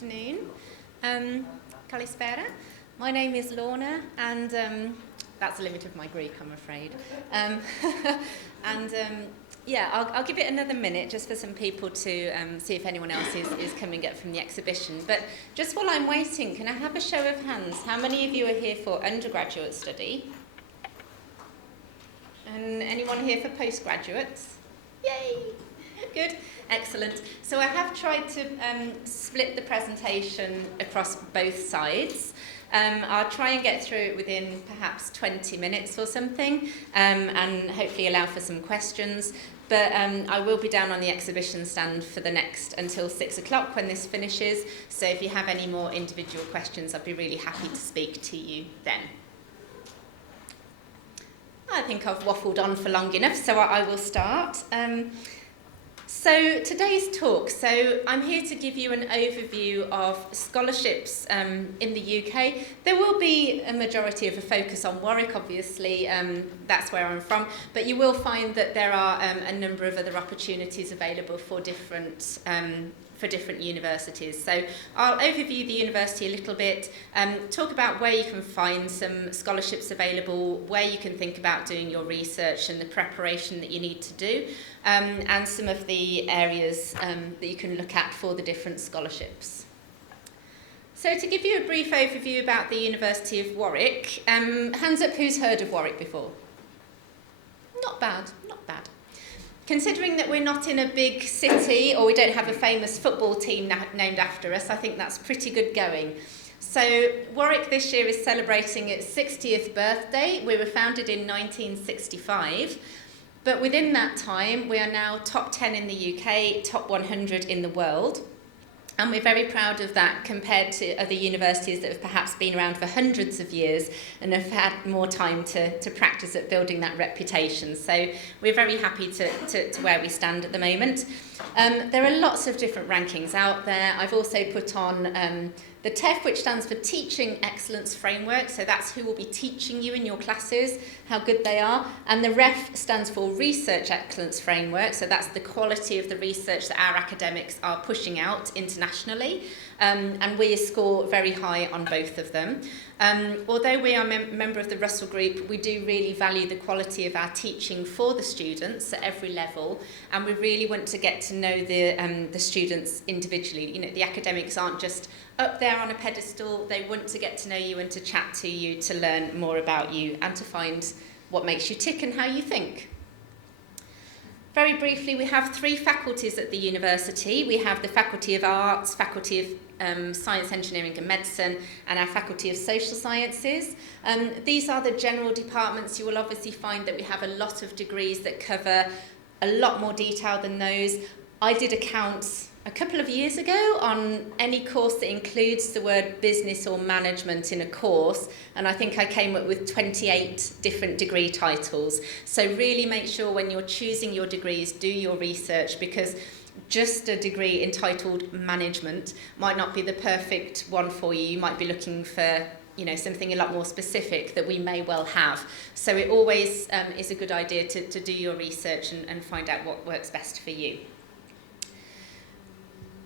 afternoon. Kalispera. My name is Lorna, and that's the limit of my Greek, I'm afraid. I'll give it another minute just for some people to see if anyone else is coming up from the exhibition. But just while I'm waiting, can I have a show of hands? How many of you are here for undergraduate study? And anyone here for postgraduates? Yay! Good, excellent. So I have tried to split the presentation across both sides. I'll try and get through it within perhaps 20 minutes or something, and hopefully allow for some questions. But I will be down on the exhibition stand for the next until 6 o'clock when this finishes. So if you have any more individual questions, I'd be really happy to speak to you then. I think I've waffled on for long enough, so I will start. So today's talk, I'm here to give you an overview of scholarships in the UK. There will be a majority of a focus on Warwick, obviously, that's where I'm from, but you will find that there are a number of other opportunities available for different universities. So I'll overview the university a little bit, talk about where you can find some scholarships available, where you can think about doing your research and the preparation that you need to do, and some of the areas that you can look at for the different scholarships. So to give you a brief overview about the University of Warwick, hands up who's heard of Warwick before? Not bad, not bad. Considering that we're not in a big city or we don't have a famous football team named after us, I think that's pretty good going. So Warwick this year is celebrating its 60th birthday. We were founded in 1965, but within that time we are now top 10 in the UK, top 100 in the world. And we're very proud of that compared to other universities that have perhaps been around for hundreds of years and have had more time to practice at building that reputation. So we're very happy to where we stand at the moment. There are lots of different rankings out there. I've also put on the TEF, which stands for Teaching Excellence Framework, so that's who will be teaching you in your classes, how good they are. And the REF stands for Research Excellence Framework, so that's the quality of the research that our academics are pushing out internationally. And we score very high on both of them. Although we are a member of the Russell Group, we do really value the quality of our teaching for the students at every level, and we really want to get to know the students individually. You know, the academics aren't just up there on a pedestal. They want to get to know you and to chat to you, to learn more about you and to find what makes you tick and how you think. Very briefly, we have 3 faculties at the university. We have the Faculty of Arts, Faculty of Science, Engineering and Medicine, and our Faculty of Social Sciences. These are the general departments. You will obviously find that we have a lot of degrees that cover a lot more detail than those. I did accounts a couple of years ago on any course that includes the word business or management in a course, and I think I came up with 28 different degree titles. So really make sure when you're choosing your degrees, do your research, because just a degree entitled management might not be the perfect one for you. You might be looking for something a lot more specific that we may well have. So it always is a good idea to do your research and find out what works best for you.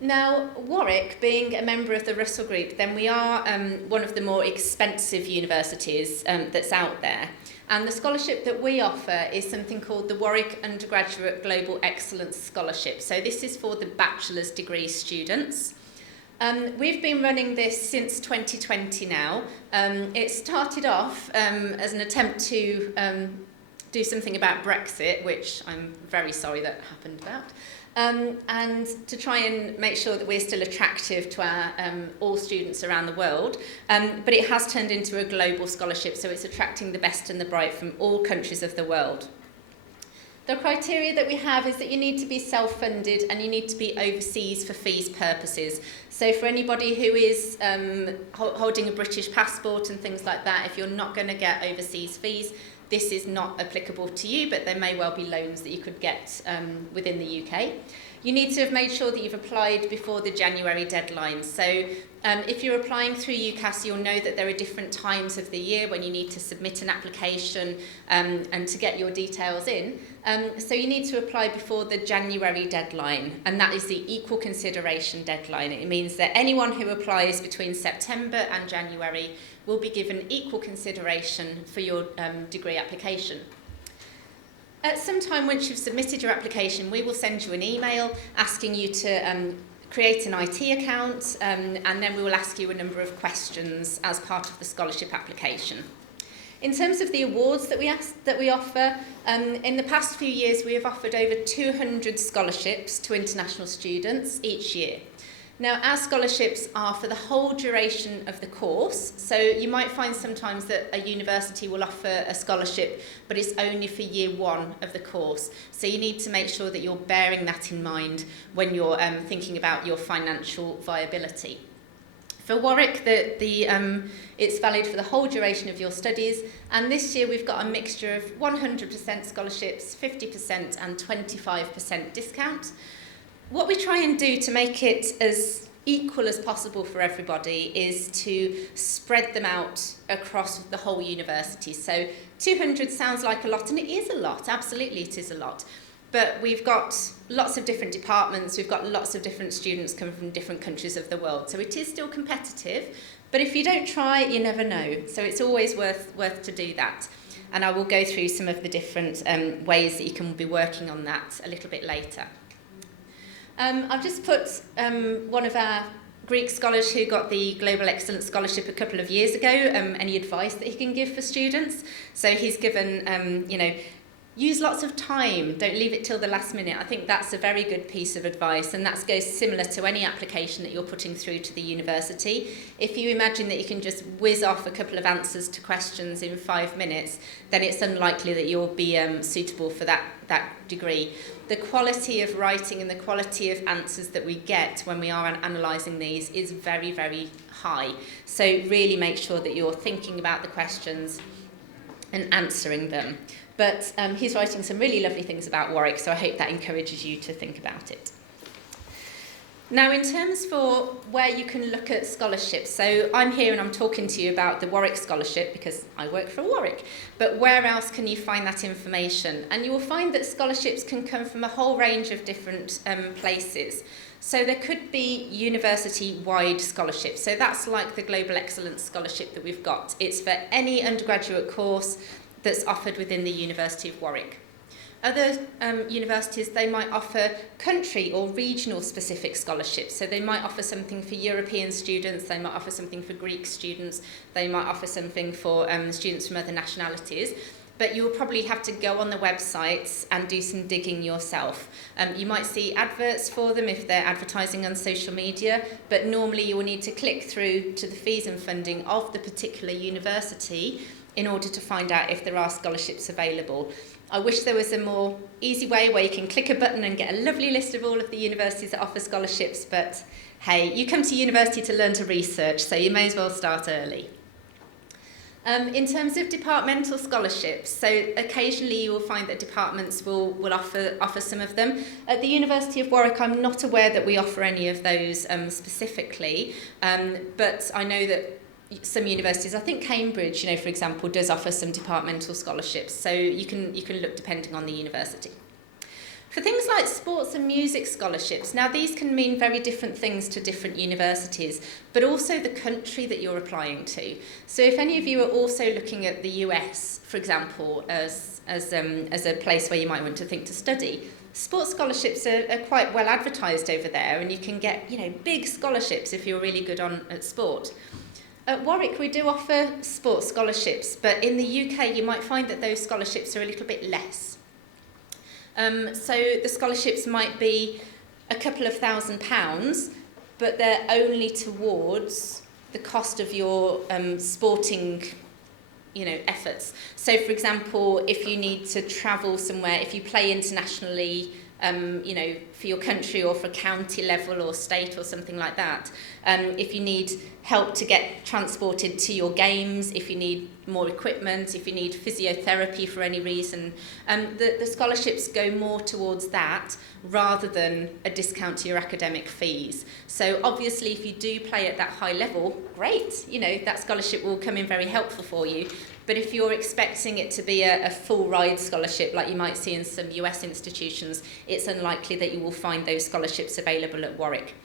Now, Warwick, being a member of the Russell Group, then we are one of the more expensive universities that's out there. And the scholarship that we offer is something called the Warwick Undergraduate Global Excellence Scholarship. So this is for the bachelor's degree students. We've been running this since 2020 now. It started off as an attempt to do something about Brexit, which I'm very sorry that happened about. And to try and make sure that we're still attractive to our all students around the world. But it has turned into a global scholarship, so it's attracting the best and the bright from all countries of the world. The criteria that we have is that you need to be self-funded and you need to be overseas for fees purposes. So for anybody who is holding a British passport and things like that, if you're not going to get overseas fees, this is not applicable to you, but there may well be loans that you could get within the UK. You need to have made sure that you've applied before the January deadline. So if you're applying through UCAS, you'll know that there are different times of the year when you need to submit an application and to get your details in. So you need to apply before the January deadline, and that is the equal consideration deadline. It means that anyone who applies between September and January will be given equal consideration for your degree application. At some time once you've submitted your application, we will send you an email asking you to create an IT account, and then we will ask you a number of questions as part of the scholarship application. In terms of the awards that we offer, in the past few years we have offered over 200 scholarships to international students each year. Now, our scholarships are for the whole duration of the course, so you might find sometimes that a university will offer a scholarship, but it's only for year one of the course. So you need to make sure that you're bearing that in mind when you're thinking about your financial viability. For Warwick, it's valid for the whole duration of your studies, and this year we've got a mixture of 100% scholarships, 50% and 25% discount. What we try and do to make it as equal as possible for everybody is to spread them out across the whole university. So 200 sounds like a lot, and it is a lot, absolutely it is a lot. But we've got lots of different departments, we've got lots of different students coming from different countries of the world. So it is still competitive, but if you don't try, you never know. So it's always worth to do that. And I will go through some of the different ways that you can be working on that a little bit later. I've just put one of our Greek scholars who got the Global Excellence Scholarship a couple of years ago, any advice that he can give for students. So he's given, use lots of time, don't leave it till the last minute. I think that's a very good piece of advice, and that goes similar to any application that you're putting through to the university. If you imagine that you can just whiz off a couple of answers to questions in 5 minutes, then it's unlikely that you'll be suitable for that degree. The quality of writing and the quality of answers that we get when we are analysing these is very, very high. So really make sure that you're thinking about the questions and answering them. But he's writing some really lovely things about Warwick, so I hope that encourages you to think about it. Now, in terms for where you can look at scholarships, so I'm here and I'm talking to you about the Warwick Scholarship because I work for Warwick, but where else can you find that information? And you will find that scholarships can come from a whole range of different places. So there could be university-wide scholarships. So that's like the Global Excellence Scholarship that we've got. It's for any undergraduate course that's offered within the University of Warwick. Other universities, they might offer country or regional specific scholarships. So they might offer something for European students, they might offer something for Greek students, they might offer something for students from other nationalities. But you'll probably have to go on the websites and do some digging yourself. You might see adverts for them if they're advertising on social media, but normally you will need to click through to the fees and funding of the particular university in order to find out if there are scholarships available. I wish there was a more easy way where you can click a button and get a lovely list of all of the universities that offer scholarships, but hey, you come to university to learn to research, so you may as well start early. In terms of departmental scholarships, so occasionally you will find that departments will offer some of them. At the University of Warwick, I'm not aware that we offer any of those specifically, but I know that some universities, I think Cambridge, for example, does offer some departmental scholarships, so you can look depending on the university. For things like sports and music scholarships, now these can mean very different things to different universities, but also the country that you're applying to. So if any of you are also looking at the US, for example, as a place where you might want to think to study, sports scholarships are quite well advertised over there, and you can get big scholarships if you're really good at sport. At Warwick, we do offer sports scholarships, but in the UK, you might find that those scholarships are a little bit less. So the scholarships might be a couple of £1,000s, but they're only towards the cost of your sporting, efforts. So, for example, if you need to travel somewhere, if you play internationally for your country or for county level or state or something like that. If you need help to get transported to your games, if you need more equipment, if you need physiotherapy for any reason, the scholarships go more towards that rather than a discount to your academic fees. So obviously if you do play at that high level, great, that scholarship will come in very helpful for you. But if you're expecting it to be a full ride scholarship like you might see in some US institutions, it's unlikely that you will find those scholarships available at Warwick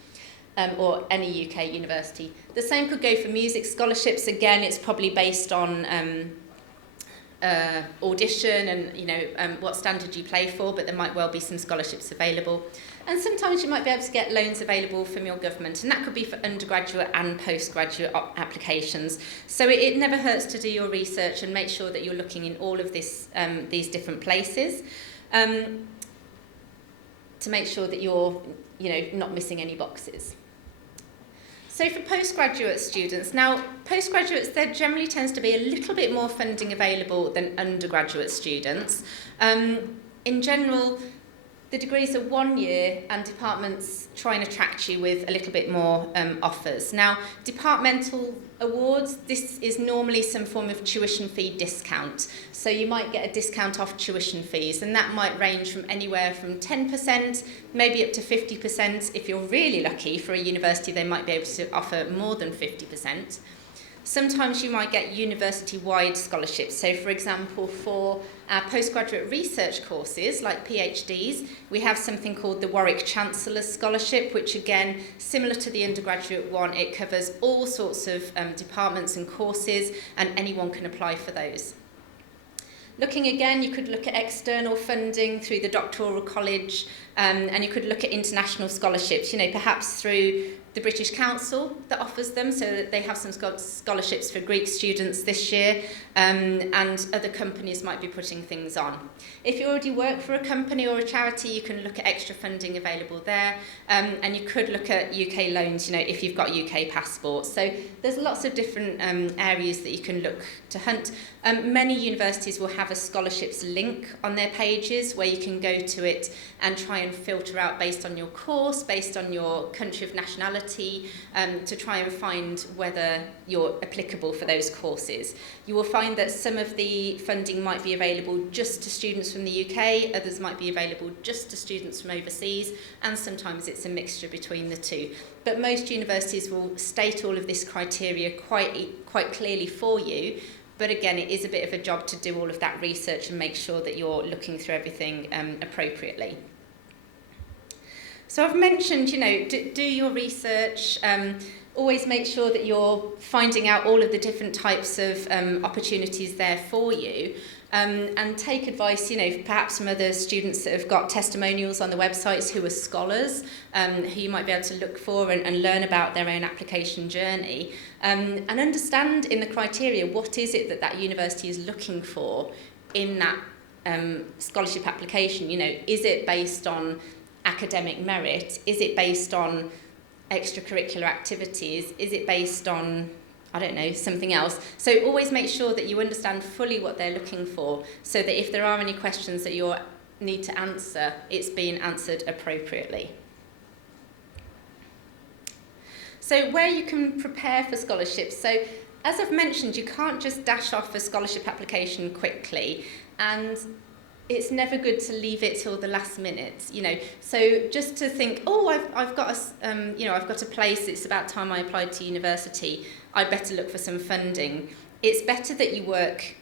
or any UK university. The same could go for music scholarships. Again, it's probably based on audition and what standard you play for, but there might well be some scholarships available. And sometimes you might be able to get loans available from your government, and that could be for undergraduate and postgraduate applications. So it never hurts to do your research and make sure that you're looking in all of these different places to make sure that you're not missing any boxes. So for postgraduate students, now postgraduates, there generally tends to be a little bit more funding available than undergraduate students. In general, the degrees are 1 year and departments try and attract you with a little bit more offers. Now, departmental awards, this is normally some form of tuition fee discount. So you might get a discount off tuition fees, and that might range from anywhere from 10%, maybe up to 50%. If you're really lucky, for a university, they might be able to offer more than 50%. Sometimes you might get university-wide scholarships. So, for example, for our postgraduate research courses, like PhDs, we have something called the Warwick Chancellor's Scholarship, which, again, similar to the undergraduate one, it covers all sorts of departments and courses, and anyone can apply for those. Looking again, you could look at external funding through the doctoral college, and you could look at international scholarships, perhaps through the British Council that offers them, so that they have some scholarships for Greek students this year, and other companies might be putting things on. If you already work for a company or a charity, you can look at extra funding available there, and you could look at UK loans, if you've got UK passports. So there's lots of different areas that you can look to hunt. Many universities will have a scholarships link on their pages where you can go to it and try and filter out based on your course, based on your country of nationality, to try and find whether you're applicable for those courses. You will find that some of the funding might be available just to students from the UK, others might be available just to students from overseas, and sometimes it's a mixture between the two. But most universities will state all of this criteria quite clearly for you. But again, it is a bit of a job to do all of that research and make sure that you're looking through everything appropriately. So I've mentioned, do your research, always make sure that you're finding out all of the different types of opportunities there for you, and take advice, perhaps from other students that have got testimonials on the websites who are scholars, who you might be able to look for and learn about their own application journey, and understand in the criteria what is it that university is looking for in that scholarship application. Is it based on academic merit? Is it based on extracurricular activities? Is it based on, something else? So always make sure that you understand fully what they're looking for, so that if there are any questions that you need to answer, it's being answered appropriately. So where you can prepare for scholarships. So as I've mentioned, you can't just dash off a scholarship application quickly, and it's never good to leave it till the last minute, So just to think, I've got a place. It's about time I applied to university. I'd better look for some funding. It's better that you work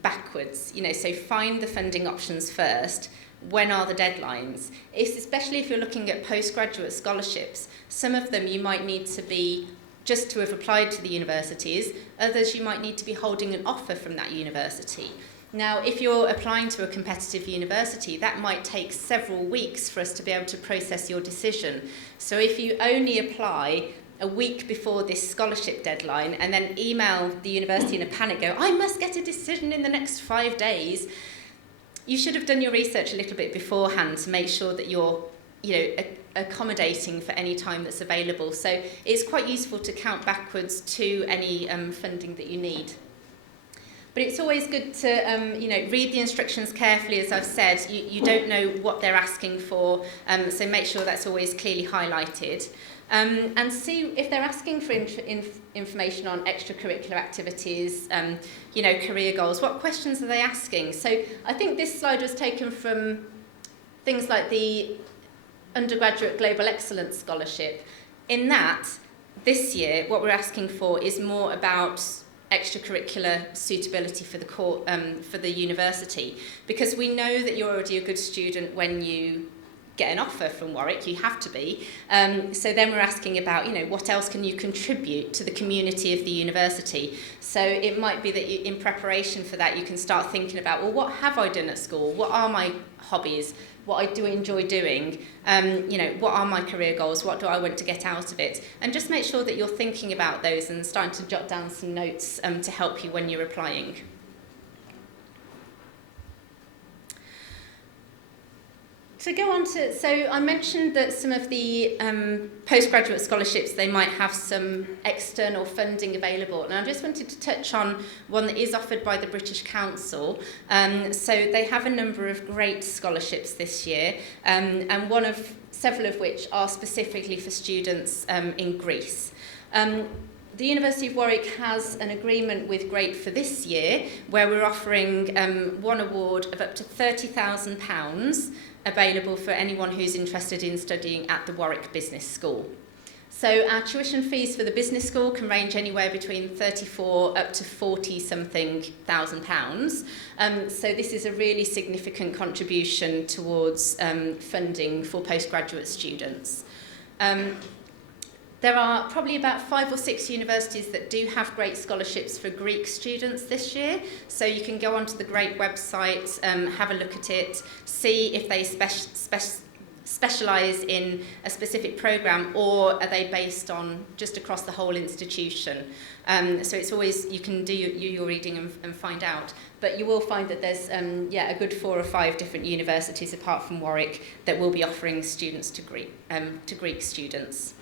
backwards, So find the funding options first. When are the deadlines? Especially if you're looking at postgraduate scholarships. Some of them you might need to be just to have applied to the universities. Others you might need to be holding an offer from that university. Now, if you're applying to a competitive university, that might take several weeks for us to be able to process your decision. So if you only apply a week before this scholarship deadline and then email the university in a panic, go, I must get a decision in the next 5 days, you should have done your research a little bit beforehand to make sure that you're accommodating for any time that's available. So it's quite useful to count backwards to any funding that you need. But it's always good to read the instructions carefully. As I've said, you don't know what they're asking for, so make sure that's always clearly highlighted. And see if they're asking for information on extracurricular activities, career goals. What questions are they asking? So I think this slide was taken from things like the Undergraduate Global Excellence Scholarship. In that, this year, what we're asking for is more about extracurricular suitability for the university, because we know that you're already a good student when you get an offer from Warwick. You have to be. So then we're asking about, what else can you contribute to the community of the university? So it might be that in preparation for that, you can start thinking about, well, what have I done at school? What are my hobbies? What I do enjoy doing? What are my career goals? What do I want to get out of it? And just make sure that you're thinking about those and starting to jot down some notes to help you when you're applying. To go on to, so I mentioned that some of the postgraduate scholarships, they might have some external funding available. And I just wanted to touch on one that is offered by the British Council. So they have a number of great scholarships this year, and several of which are specifically for students in Greece. The University of Warwick has an agreement with GREAT for this year, where we're offering one award of up to £30,000 available for anyone who's interested in studying at the Warwick Business School. So our tuition fees for the business school can range anywhere between 34 up to 40 something thousand pounds. So this is a really significant contribution towards funding for postgraduate students. There are probably about 5 or 6 universities that do have great scholarships for Greek students this year. So you can go onto the GREAT website, have a look at it, see if they specialise in a specific programme, or are they based on just across the whole institution. So it's always, you can do your reading and find out. But you will find that there's a good 4 or 5 different universities apart from Warwick that will be offering students to Greek students.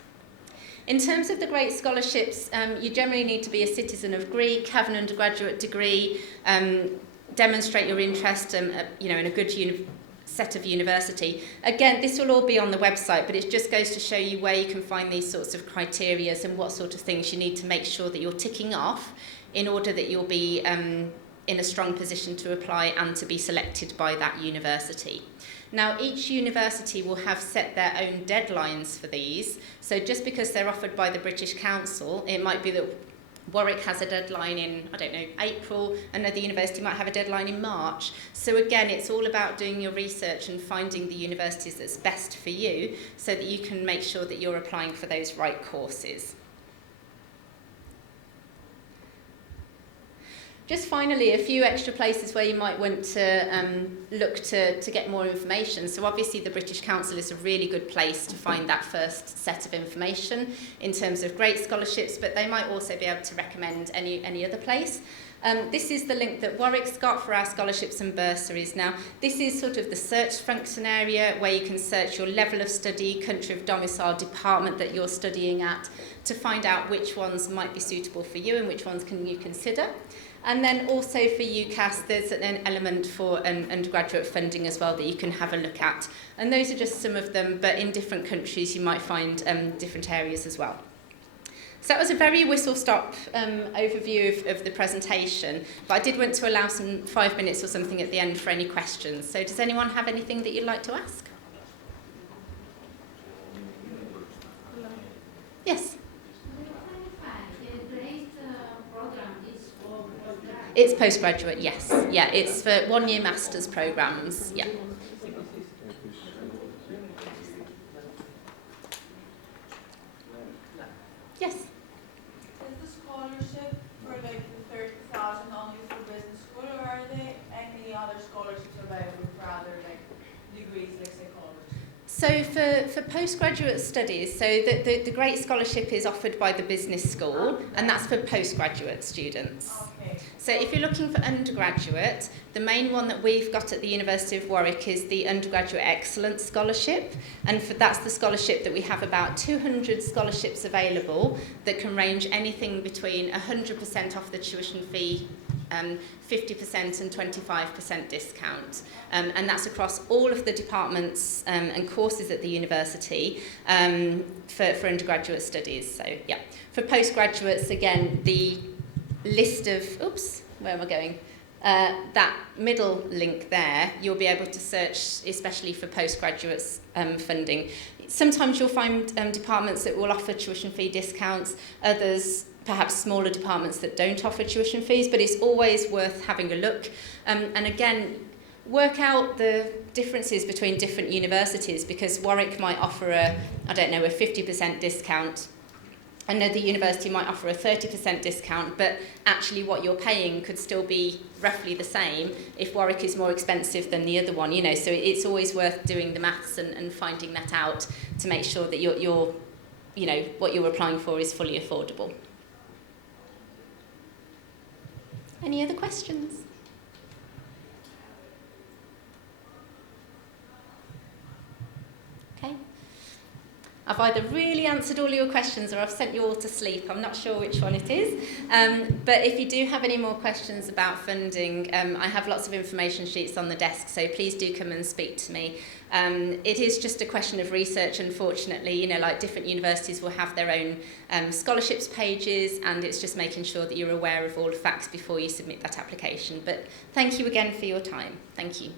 In terms of the GREAT scholarships, you generally need to be a citizen of Greek, have an undergraduate degree, demonstrate your interest in a good set of university. Again, this will all be on the website, but it just goes to show you where you can find these sorts of criteria and what sort of things you need to make sure that you're ticking off in order that you'll be in a strong position to apply and to be selected by that university. Now, each university will have set their own deadlines for these. So just because they're offered by the British Council, it might be that Warwick has a deadline in, April, another university might have a deadline in March. So again, it's all about doing your research and finding the universities that's best for you so that you can make sure that you're applying for those right courses. Just finally, a few extra places where you might want to look to get more information. So obviously the British Council is a really good place to find that first set of information in terms of great scholarships, but they might also be able to recommend any other place. This is the link that Warwick's got for our scholarships and bursaries. Now, this is sort of the search function area where you can search your level of study, country of domicile, department that you're studying at, to find out which ones might be suitable for you and which ones can you consider. And then also for UCAS, there's an element for undergraduate funding as well that you can have a look at. And those are just some of them, but in different countries you might find different areas as well. So that was a very whistle-stop overview of the presentation, but I did want to allow some 5 minutes or something at the end for any questions. So does anyone have anything that you'd like to ask? Yes? It's postgraduate, yes. Yeah, it's for one-year master's programmes, yeah. Yes? Is the scholarship for like the 30,000 only for business school, or are there any other scholarships available for other degrees, like psychology? So for postgraduate studies, so the GREAT scholarship is offered by the business school, and that's for postgraduate students. Okay. So if you're looking for undergraduate, the main one that we've got at the University of Warwick is the Undergraduate Excellence Scholarship, and that's the scholarship that we have about 200 scholarships available that can range anything between 100% off the tuition fee 50% and 25% discount. And that's across all of the departments and courses at the university for undergraduate studies. So yeah, for postgraduates, again, the list of, where am I going? That middle link there, you'll be able to search especially for postgraduates funding. Sometimes you'll find departments that will offer tuition fee discounts, others perhaps smaller departments that don't offer tuition fees, but it's always worth having a look. And again, work out the differences between different universities, because Warwick might offer a 50% discount. Another university might offer a 30% discount, but actually what you're paying could still be roughly the same if Warwick is more expensive than the other one, so it's always worth doing the maths and finding that out to make sure that you're what you're applying for is fully affordable. Any other questions? Okay. I've either really answered all your questions or I've sent you all to sleep. I'm not sure which one it is. But if you do have any more questions about funding, I have lots of information sheets on the desk, so please do come and speak to me. It is just a question of research, unfortunately. Like different universities will have their own scholarships pages, and it's just making sure that you're aware of all the facts before you submit that application. But thank you again for your time. Thank you.